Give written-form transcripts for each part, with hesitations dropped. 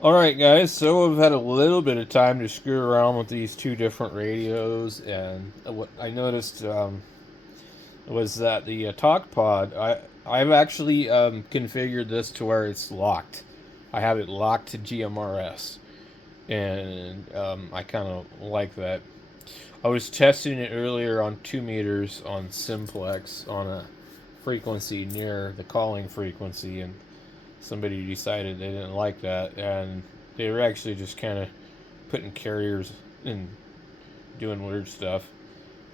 Alright guys, so I've had a little bit of time to screw around with these two different radios, and what I noticed was that the Talkpod, I've actually configured this to where it's locked. I have it locked to GMRS, and I kind of like that. I was testing it earlier on 2 meters on simplex on a frequency near the calling frequency, and somebody decided they didn't like that, and they were actually just kind of putting carriers and doing weird stuff.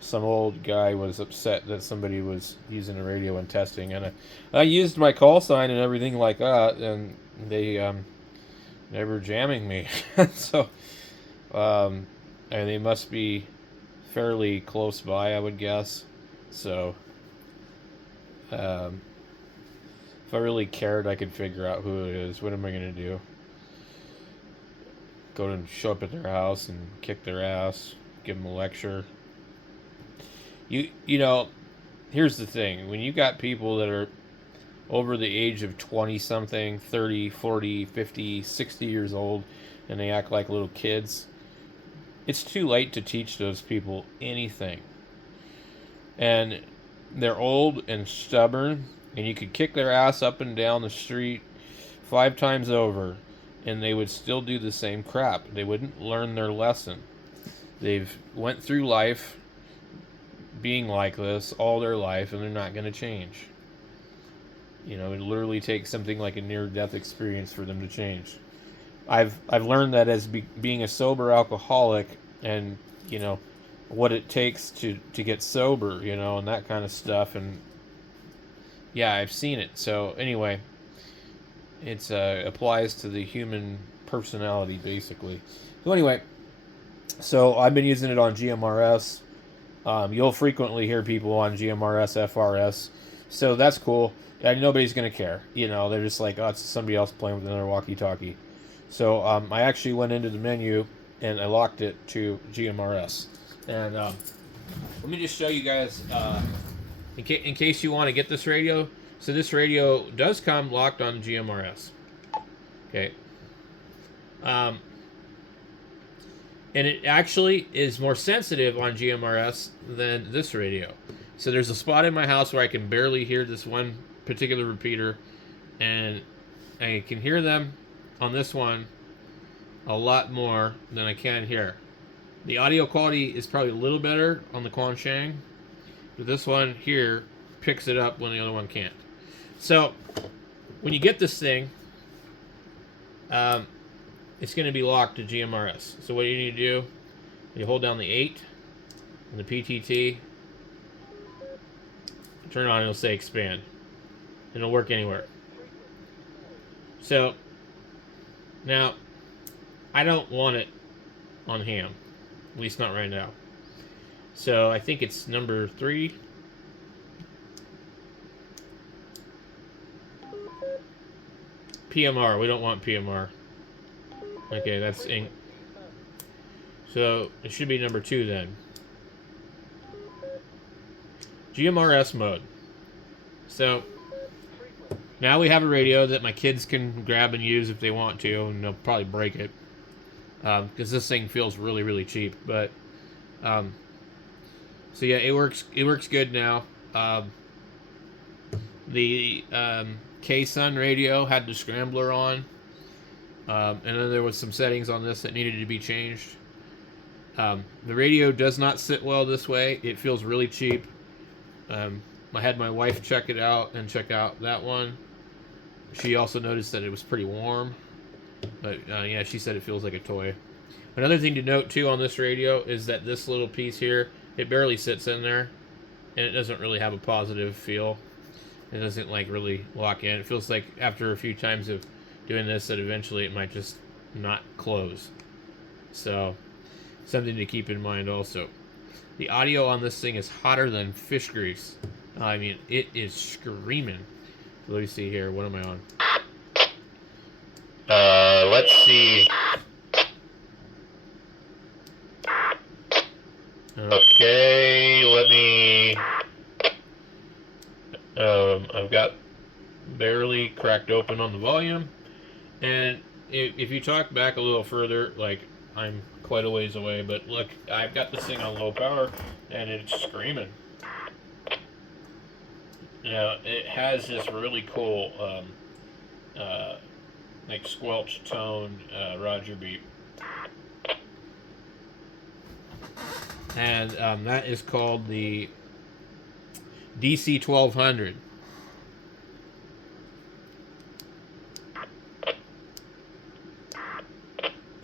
Some old guy was upset that somebody was using a radio and testing, and I used my call sign and everything like that, and they were jamming me. So, um, and they must be fairly close by, I would guess. So, um, if I really cared, I could figure out who it is. What am I gonna do? Go and show up at their house and kick their ass, give them a lecture. You know, here's the thing. When you got people that are over the age of 20 something, 30, 40, 50, 60 years old and they act like little kids, it's too late to teach those people anything. And they're old and stubborn, and you could kick their ass up and down the street 5 times over and they would still do the same crap. They wouldn't learn their lesson. They've went through life being like this all their life, and they're not going to change. You know, it literally takes something like a near-death experience for them to change. I've learned that as being a sober alcoholic, and you know what it takes to get sober, you know, and that kind of stuff. And yeah, I've seen it. So anyway, it applies to the human personality basically. So anyway, so I've been using it on GMRS. You'll frequently hear people on GMRS, FRS, so that's cool. And nobody's gonna care. You know, they're just like, oh, it's somebody else playing with another walkie-talkie. So I actually went into the menu and I locked it to GMRS. And let me just show you guys, in case you want to get this radio. So this radio does come locked on GMRS. Okay. Um, and it actually is more sensitive on GMRS than this radio. So there's a spot in my house where I can barely hear this one particular repeater, and I can hear them on this one a lot more than I can here. The audio quality is probably a little better on the Quan Shang, but this one here picks it up when the other one can't. So when you get this thing, it's going to be locked to GMRS. So what you need to do, you hold down the 8 and the PTT, turn it on, it'll say expand. It'll work anywhere. So now I don't want it on ham, at least not right now. So I think it's number 3. PMR, we don't want PMR. Okay, that's ink. So it should be number 2 then. GMRS mode. So now we have a radio that my kids can grab and use if they want to, and they'll probably break it because this thing feels really, really cheap. But so yeah, it works. It works good now. The K-Sun radio had the scrambler on, and then there was some settings on this that needed to be changed. The radio does not sit well this way. It feels really cheap. I had my wife check it out and check out that one. She also noticed that it was pretty warm. But yeah, she said it feels like a toy. Another thing to note too on this radio is that this little piece here, it barely sits in there, and it doesn't really have a positive feel. It doesn't like really lock in. It feels like after a few times of doing this that eventually it might just not close. So something to keep in mind also. The audio on this thing is hotter than fish grease. I mean, it is screaming. Let me see here. What am I on? Let's see. Okay, let me. I've got barely cracked open on the volume, and if you talk back a little further, like I'm quite a ways away, but look, I've got this thing on low power, and it's screaming. You know, it has this really cool, uh, like squelch tone Roger beep, and that is called the DC 1200.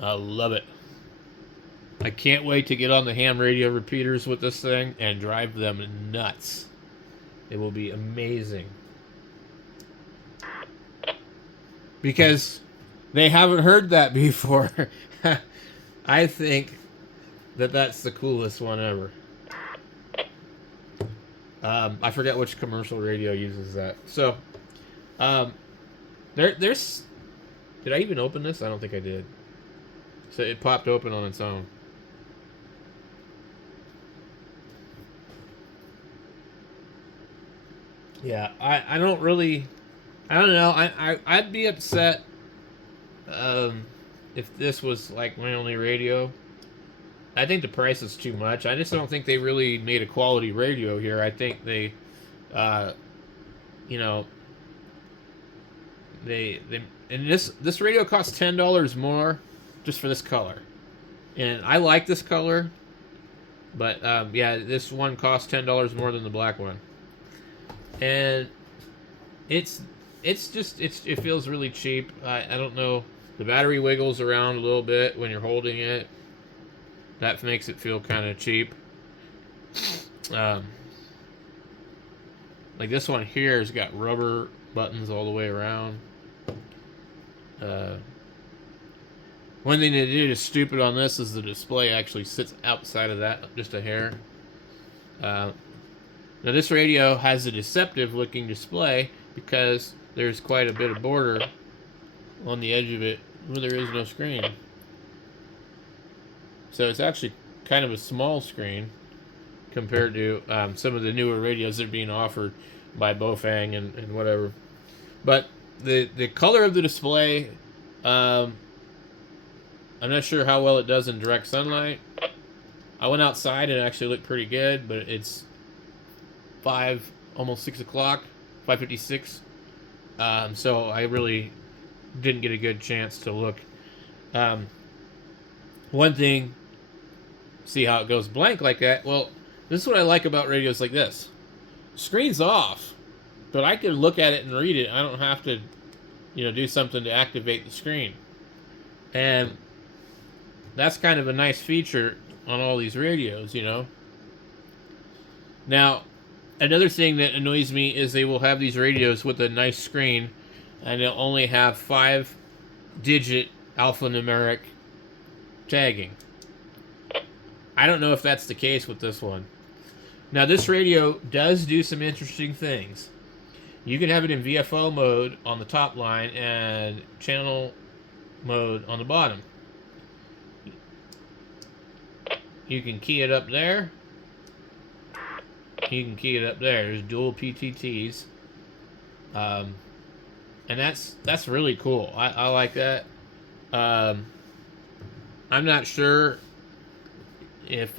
I love it. I can't wait to get on the ham radio repeaters with this thing and drive them nuts. It will be amazing. Because they haven't heard that before. I think that that's the coolest one ever. I forget which commercial radio uses that. So, there's... Did I even open this? I don't think I did. So it popped open on its own. Yeah, I don't really... I don't know. I'd be upset if this was like my only radio. I think the price is too much. I just don't think they really made a quality radio here. I think they, you know, they and this radio costs $10 more just for this color, and I like this color, but yeah, this one costs $10 more than the black one, and it feels really cheap. I don't know. The battery wiggles around a little bit when you're holding it. That makes it feel kind of cheap. Like this one here has got rubber buttons all the way around. One thing they did is stupid on this is the display actually sits outside of that just a hair. Now this radio has a deceptive looking display because there's quite a bit of border on the edge of it where there is no screen. So it's actually kind of a small screen compared to some of the newer radios that are being offered by Bofang and whatever. But the color of the display, I'm not sure how well it does in direct sunlight. I went outside and it actually looked pretty good, but it's almost 6 o'clock, 5:56. So I really didn't get a good chance to look. One thing, see how it goes blank like that? Well, this is what I like about radios like this. Screen's off, but I can look at it and read it. I don't have to, do something to activate the screen. And that's kind of a nice feature on all these radios, Now, another thing that annoys me is they will have these radios with a nice screen, and they'll only have 5-digit alphanumeric tagging. I don't know if that's the case with this one. Now, this radio does do some interesting things. You can have it in VFO mode on the top line and channel mode on the bottom. You can key it up there. You can key it up there. There's dual PTTs. And that's really cool. I like that. I'm not sure if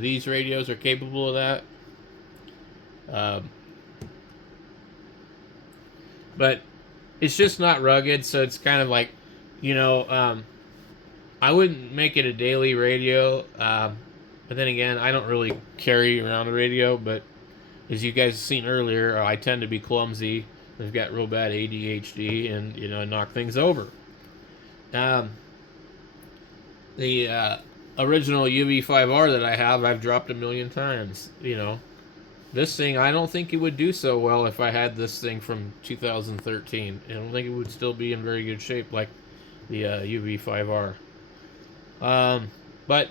these radios are capable of that. But it's just not rugged, so it's kind of like, I wouldn't make it a daily radio. But then again, I don't really carry around a radio, but as you guys have seen earlier, I tend to be clumsy. I've got real bad ADHD and, I knock things over. The original UV5R that I have, I've dropped a million times, This thing, I don't think it would do so well if I had this thing from 2013. I don't think it would still be in very good shape like the UV5R. But,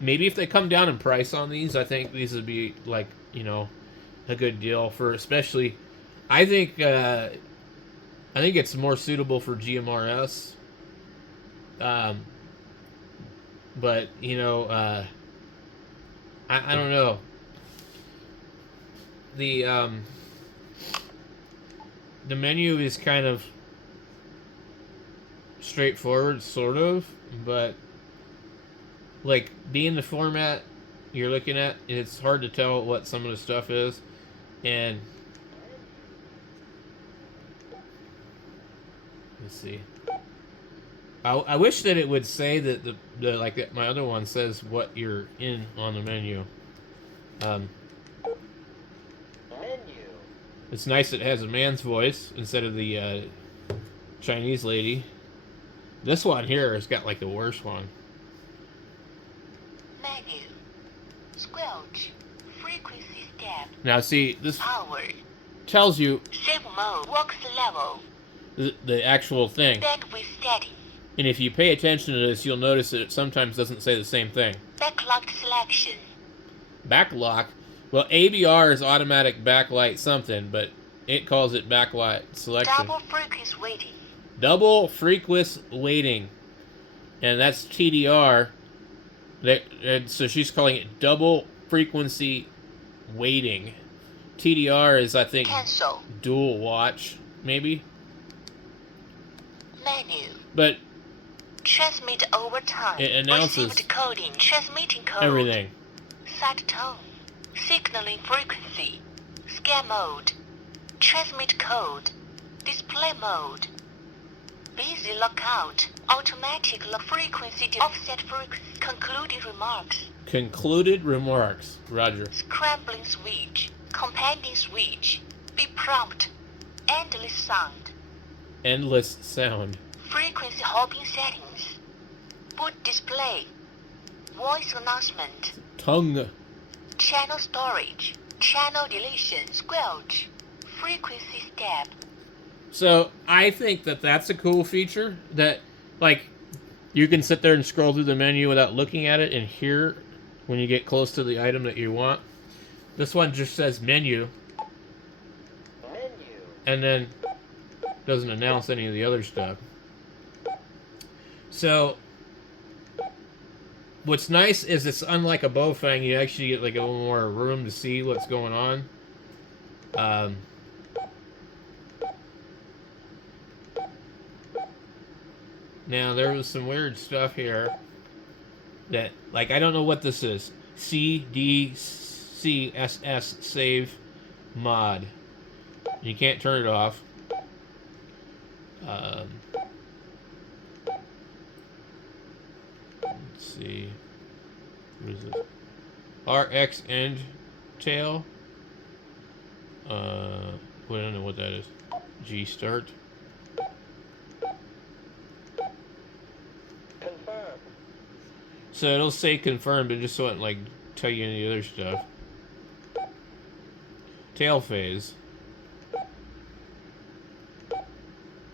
maybe if they come down in price on these, I think these would be like, a good deal for, especially, I think it's more suitable for GMRS. But, I don't know. The menu is kind of straightforward, sort of, but like being the format you're looking at, it's hard to tell what some of the stuff is. And let's see. I wish that it would say that the like that my other one says what you're in on the menu. Menu. It's nice it has a man's voice instead of the Chinese lady. This one here has got like the worst one. Menu. Squelch. Frequency step. Now see, this power tells you shape mode, works level. The actual thing. Bandwidth setting. And if you pay attention to this, you'll notice that it sometimes doesn't say the same thing. Backlock selection. Backlock? Well, ABR is automatic backlight something, but it calls it backlight selection. Double frequency weighting. Double frequency weighting. And that's TDR. And so she's calling it double frequency weighting. TDR is, I think, cancel. Dual watch, maybe? Menu. But transmit over time. It announces received coding, transmitting code, everything. Set tone, signaling frequency, scan mode, transmit code, display mode, busy lockout, automatic lock frequency, offset frequency, concluded remarks. Concluded remarks, Roger. Scrambling switch, companion switch, be prompt, endless sound. Endless sound. Frequency hopping settings. Boot display. Voice announcement. Tongue. Channel storage. Channel deletion. Squelch. Frequency step. So I think that that's a cool feature that, like, you can sit there and scroll through the menu without looking at it and hear when you get close to the item that you want. This one just says menu. Menu. And then doesn't announce any of the other stuff. So what's nice is it's unlike a Bofang, you actually get like a little more room to see what's going on. Now there was some weird stuff here that, like, I don't know what this is. CDCSS save mod. You can't turn it off. Let's see. What is this? RX end tail. I don't know what that is. G start. Confirm. So it'll say confirmed, but just so it like tell you any other stuff. Tail phase.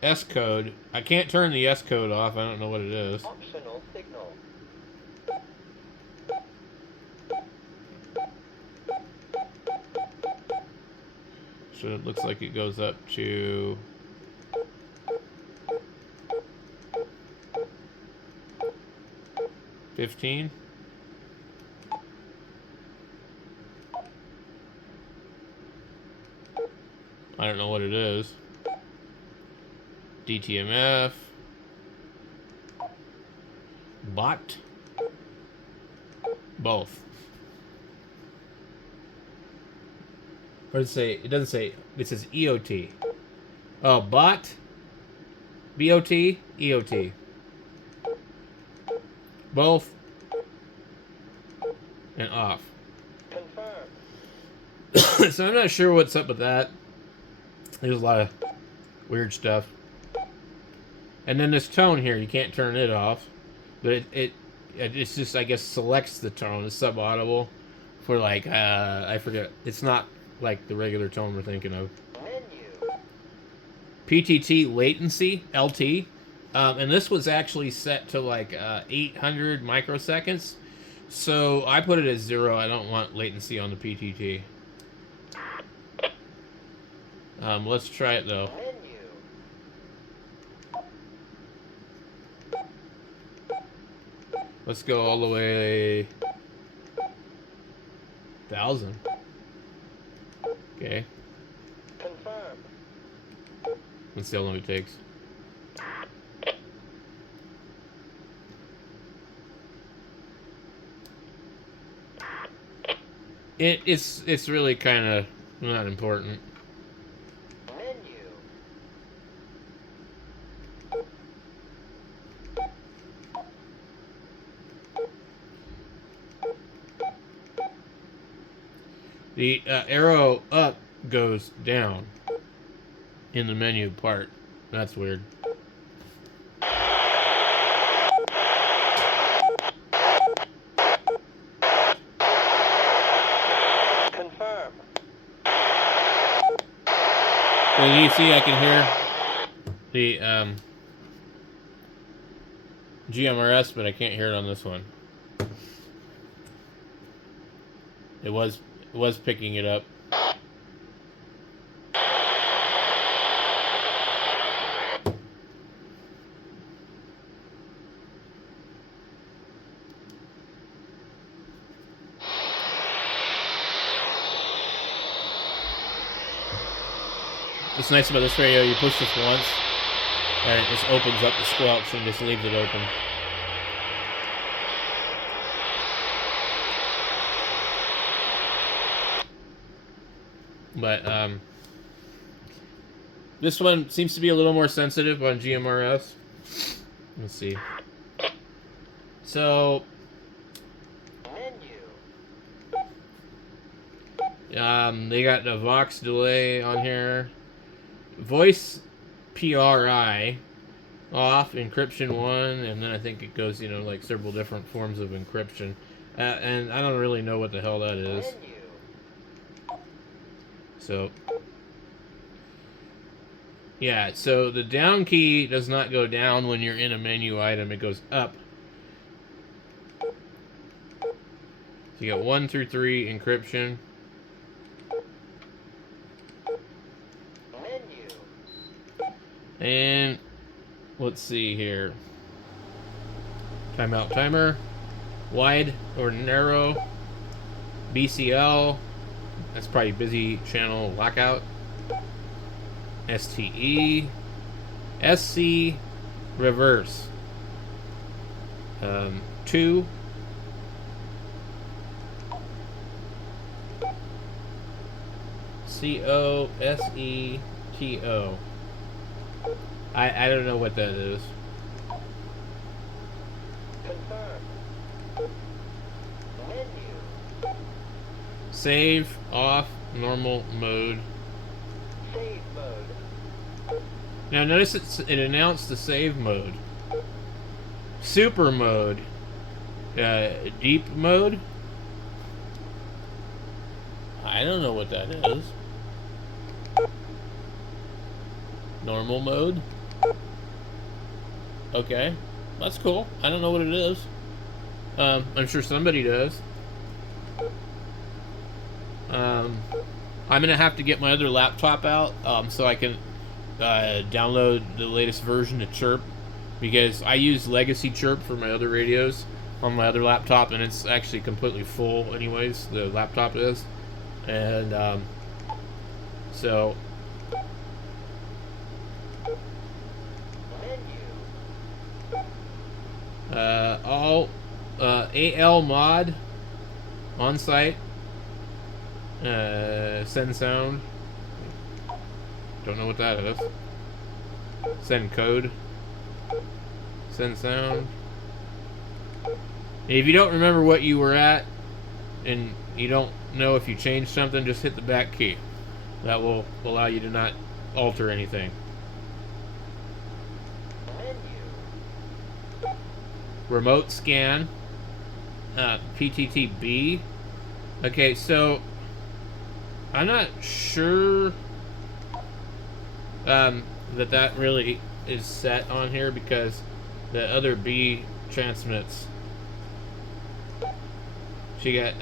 S code. I can't turn the S code off. I don't know what it is. Optional signal. So it looks like it goes up to 15. I don't know what it is. DTMF. Bot. Both. What does it say? It doesn't say. It says EOT. Oh, bot. BOT. EOT. Both. And off. Confirm. So I'm not sure what's up with that. There's a lot of weird stuff. And then this tone here, you can't turn it off. But it's just, I guess, selects the tone. It's sub-audible for, like, I forget. It's not like the regular tone we're thinking of. Menu. PTT latency, LT. And this was actually set to, like, 800 microseconds. So I put it as 0. I don't want latency on the PTT. Let's try it, though. Let's go all the way 1,000. Okay. Confirm. Let's see how long it takes. It's really kind of not important. Menu. The arrow up goes down in the menu part. That's weird. Confirm. So you see, I can hear the GMRS, but I can't hear it on this one. It was picking it up. What's nice about this radio, you push this once, and it just opens up the squelch and just leaves it open. But this one seems to be a little more sensitive on GMRS. Let's see. So they got the Vox delay on here. Voice PRI off, encryption 1, and then I think it goes, like several different forms of encryption. And I don't really know what the hell that is. So, yeah, so the down key does not go down when you're in a menu item, it goes up. So you got 1 through 3 encryption. And let's see here. Timeout timer. Wide or narrow. BCL. That's probably busy channel lockout. STE. SC reverse. 2. COSETO. I don't know what that is. Confirm. Menu. Save off normal mode. Save mode. Now notice it announced the save mode. Super mode. Deep mode. I don't know what that is. Normal mode. Okay, that's cool. I don't know what it is. I'm sure somebody does. I'm gonna have to get my other laptop out so I can download the latest version of Chirp, because I use legacy Chirp for my other radios on my other laptop, and it's actually completely full anyways, the laptop is. And so all AL mod on site, send sound, don't know what that is, send code, send sound. If you don't remember what you were at and you don't know if you changed something, just hit the back key. That will allow you to not alter anything. Remote scan, PTTB. Okay, so I'm not sure that really is set on here, because the other B transmits. She got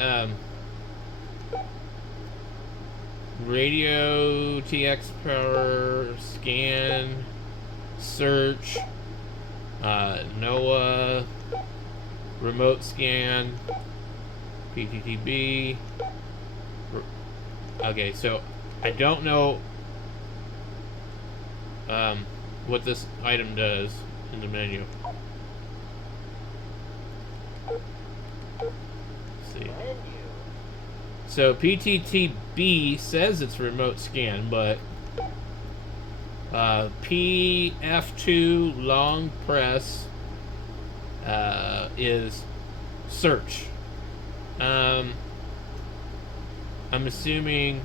radio, TX power, scan, search, NOAA, remote scan, PTTB. Okay, so I don't know what this item does in the menu. Let's see. So PTTB says it's remote scan, but PF2 long press is search. I'm assuming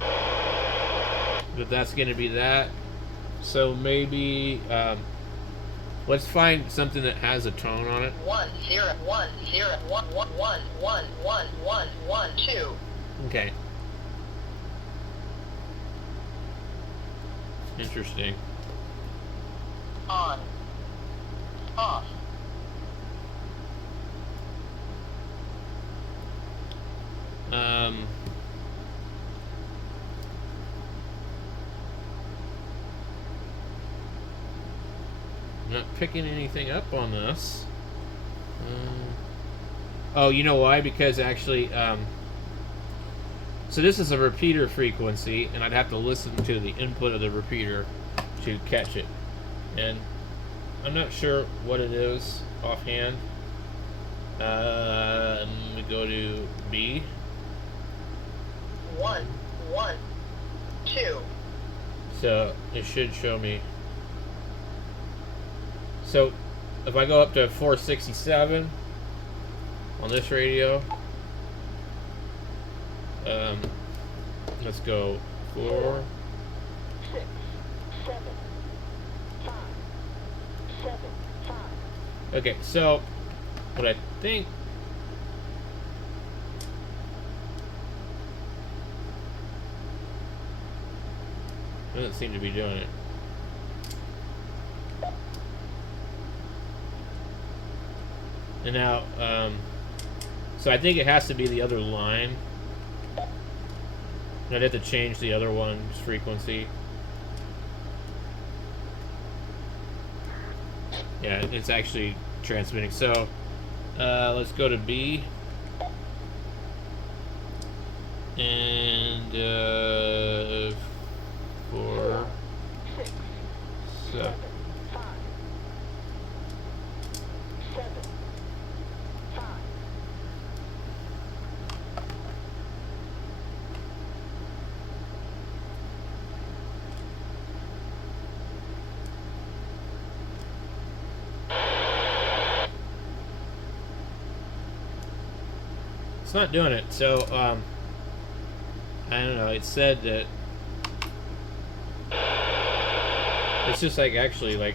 that that's going to be that. So maybe let's find something that has a tone on it. 1 0 1 0 1 1 1 1 1 1 1 2. Okay. Interesting. On. Off. Not picking anything up on this. Oh, you know why? Because actually, so this is a repeater frequency, and I'd have to listen to the input of the repeater to catch it. And I'm not sure what it is offhand. Let me go to B. 1 1 2. So it should show me. So if I go up to 467 on this radio, let's go 4. 6, 7, 5, 7, 5. Okay, so what I think doesn't seem to be doing it. And now, so I think it has to be the other line. And I'd have to change the other one's frequency. Yeah, it's actually transmitting. So, let's go to B. And, 4, 6, 7. 5, 7, 5. It's not doing it. So, I don't know. It said that it's just like actually like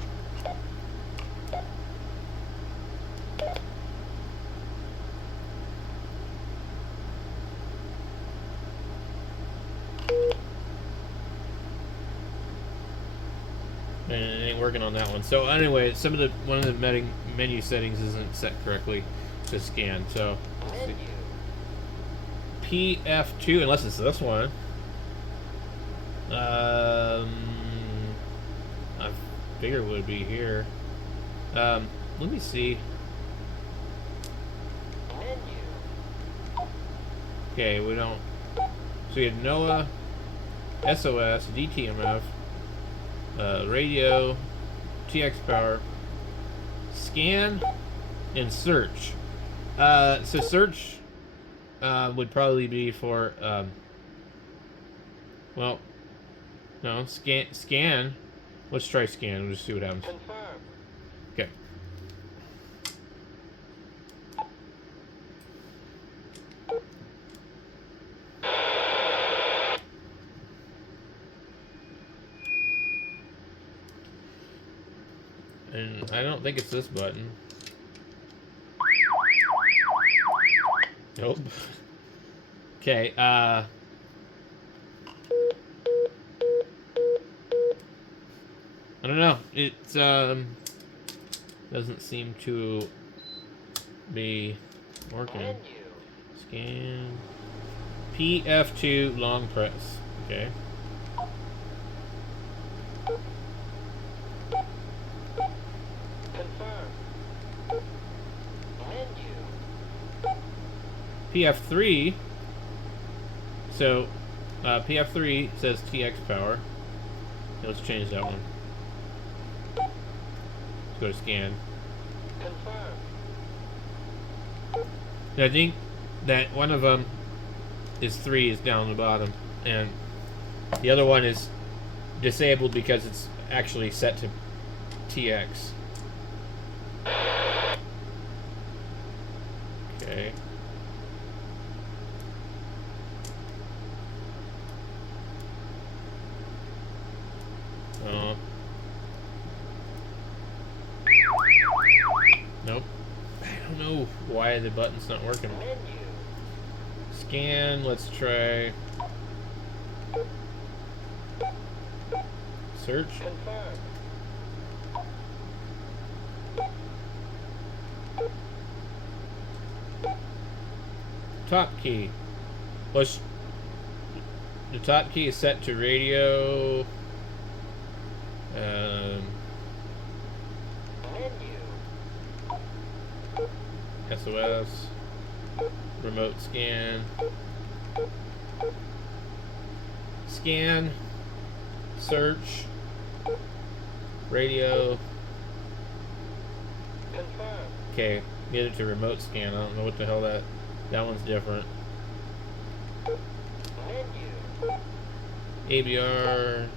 and it ain't working on that one. So anyway, one of the menu settings isn't set correctly to scan. So let's see. PF2, unless it's this one. I figured it would be here. Let me see. Menu. Okay, we don't. So we had NOAA, SOS, DTMF, radio, TX power, scan, and search. So search would probably be for well, no, scan. Let's try scan. We'll just see what happens. Confirm. Okay. And I don't think it's this button. Nope. Okay, I don't know. It doesn't seem to be working. Menu. Scan. PF2 long press. Okay. Confirm. Menu. PF3. So, PF3 says TX power. Let's change that one. Let's go to scan. Confirm. And I think that one of them is 3 is down the bottom, and the other one is disabled because it's actually set to TX. Okay. Nope. I don't know why the button's not working. Menu. Scan, let's try. Search. Confirm. Top key. Push. The top key is set to radio. Menu. SOS. Remote scan. Scan. Search. Radio. Confirm. Okay, get it to remote scan. I don't know what the hell that one's different. Menu. ABR.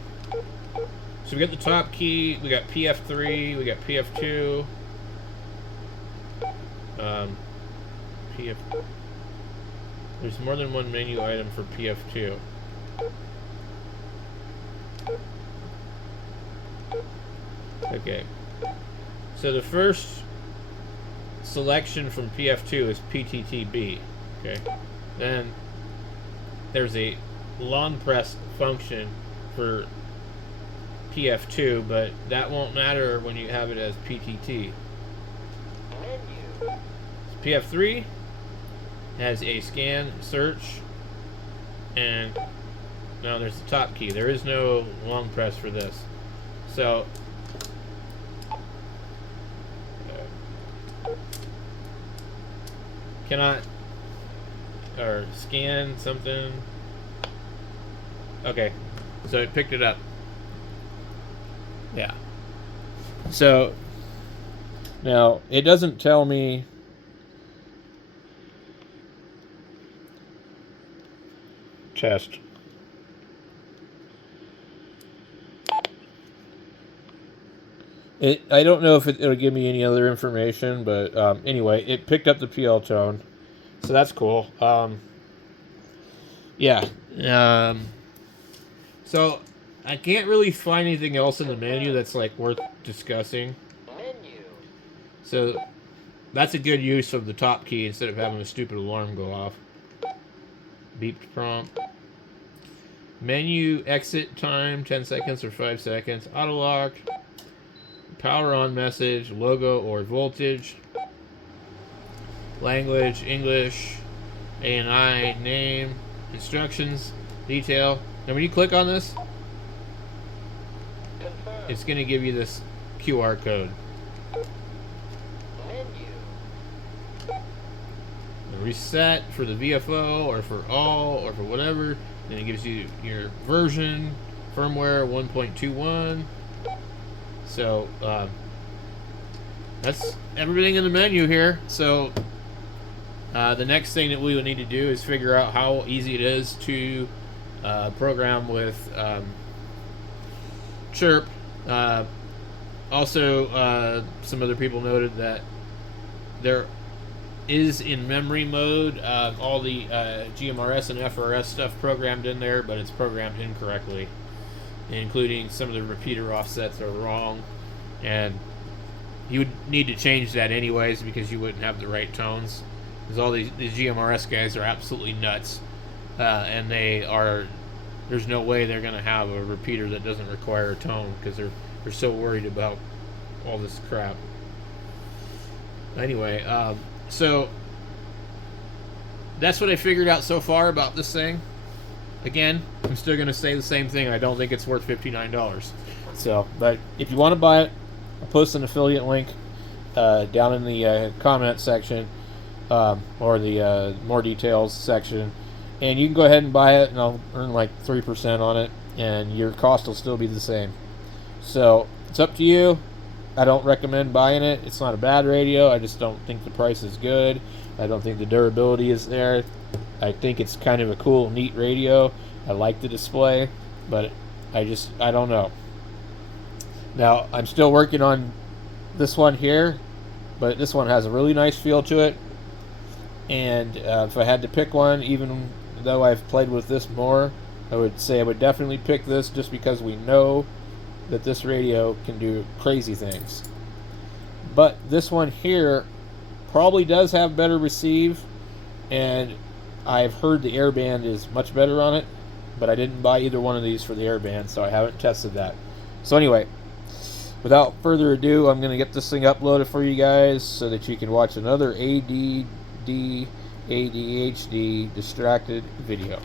So we got the top key, we got PF3, we got PF2. PF. There's more than one menu item for PF2. Okay. So the first selection from PF2 is PTTB. Okay. Then there's a long press function for PF2, but that won't matter when you have it as PTT. Menu. PF3 has a scan, search, and now there's the top key. There is no long press for this. So cannot or scan something. Okay, so it picked it up. Yeah. So now it doesn't tell me test. I don't know if it'll give me any other information, but anyway, it picked up the PL tone, so that's cool. Yeah. So I can't really find anything else in the menu that's like worth discussing. Menu. So that's a good use of the top key instead of having a stupid alarm go off. Beep prompt. Menu exit time 10 seconds or 5 seconds. Auto lock. Power on message, logo or voltage. Language, English, ANI, name, instructions, detail. Now when you click on this, Confirm. it's going to give you this QR code. Menu. Reset for the VFO or for all or for whatever. Then it gives you your version, firmware 1.21. So that's everything in the menu here. So the next thing that we would need to do is figure out how easy it is to program with Chirp. Also, some other people noted that there is in memory mode all the GMRS and FRS stuff programmed in there, but it's programmed incorrectly, including some of the repeater offsets are wrong, and you would need to change that anyways because you wouldn't have the right tones, because all these GMRS guys are absolutely nuts, and there's no way they're going to have a repeater that doesn't require a tone because they're so worried about all this crap. Anyway, so that's what I figured out so far about this thing. Again, I'm still going to say the same thing. I don't think it's worth $59. So, but if you want to buy it, I'll post an affiliate link down in the comment section or the more details section. And you can go ahead and buy it, and I'll earn like 3% on it, and your cost will still be the same. So, it's up to you. I don't recommend buying it. It's not a bad radio. I just don't think the price is good. I don't think the durability is there. I think it's kind of a cool, neat radio. I like the display, but I don't know. Now, I'm still working on this one here, but this one has a really nice feel to it. And if I had to pick one, even though I've played with this more, I would say I would definitely pick this just because we know that this radio can do crazy things. But this one here probably does have better receive, and I've heard the airband is much better on it, but I didn't buy either one of these for the airband, so I haven't tested that. So anyway, without further ado, I'm going to get this thing uploaded for you guys so that you can watch another ADHD distracted video.